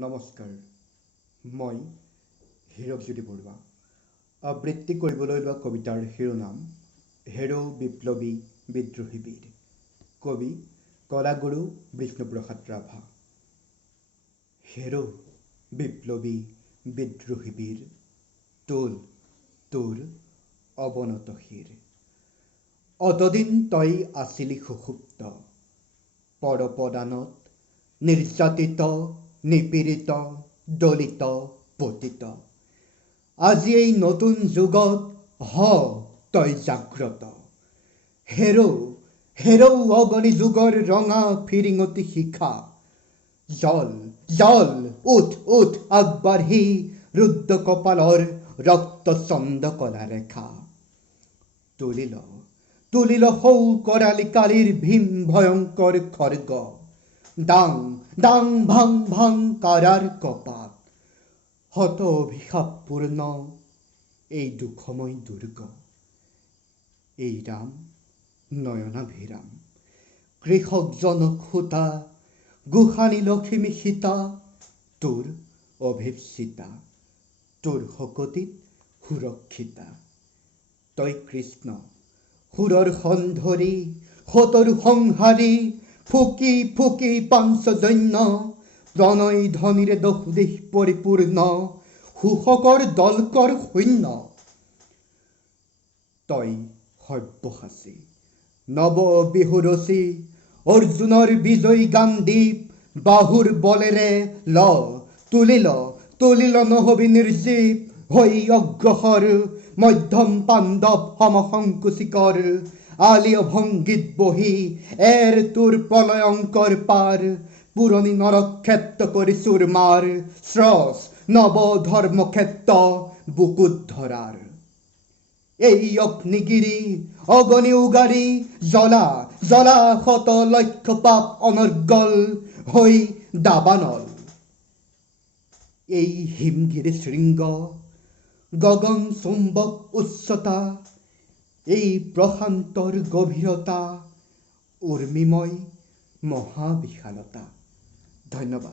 নমস্কাৰ, মই হীৰকজ্যোতি বৰুৱা। আবৃত্তি কৰিবলৈ লোৱা কবিতাৰ শিৰোনাম হেৰ' বিপ্লৱী বিদ্ৰোহী বীৰ। কবি কলাগুৰু বিষ্ণুপ্ৰসাদ ৰাভা। হেৰ' বিপ্লৱী বিদ্ৰোহী বীৰ, তোল তোৰ অৱনত শিৰ। অতদিন তই আছিলি সুষুপ্ত, পৰপদানত নিৰ্যাতিত, নিপীড়িত, দলিত, পতিত। আজি এই নতুন যুগত হ তই জাগ্ৰত। হেৰ' অগণি যুগৰ ৰঙা ফিৰিঙতি শিখা। জল জল উঠ আগবাঢ়ি, ৰুদ্ৰ কপালৰ ৰক্ত চন্দ কলা ৰেখা। তুলিল সৌ কৰালি কালিৰ ভীম ভয়ংকৰ খৰ্গ। দাং ভাং কাৰাৰ কপাত, হত অভিশাপপূৰ্ণ এই দুখময় দুৰ্গ। এই ৰাম নয়নাভিৰাম, কৃষক জনক হোতা, গোসানী লখিমী সীতা, তোৰ অভিপ্সিতা, তোৰ শকতিত সুৰক্ষিতা। তই কৃষ্ণ সুৰৰ সন্ধৰি, সতৰু সংহাৰী, ফুকি পাঞ্চজন্য, প্ৰণয় ধ্বনিৰে দশদিশ পৰিপূৰ্ণ, শোষকৰ দলকৰ শূন্য। তই সব্যসাচী নৱ বিহু ৰচি, অৰ্জুনৰ বিজয় গাণ্ডীৱ, বাহুৰ বলেৰে তুলিল নহবি নিৰ্জীৱ, হৈ অগ্ৰসৰ মধ্যম পাণ্ডৱ সমসংকুচিকৰ। আলীয় ভংগীত বহি তোৰ প্ৰলয়ংকৰ পাৰ, পুৰণি নৰক্ষেত্ৰ কৰি চুৰমাৰ, স্ৰচ নৱ ধৰ্মক্ষেত্ৰ বুকুত ধৰাৰ। এই অগ্নিগিৰি অগণি উগাৰি, জ্বলা শত লক্ষ পাপ অনৰ্গল হৈ দাবানল। এই হিমগিৰি শৃংগ গগন চুম্বক উচ্চতা, এই প্ৰশান্তৰ গভীৰতা, উৰ্মিময় মহাবিশালতা। ধন্যবাদ।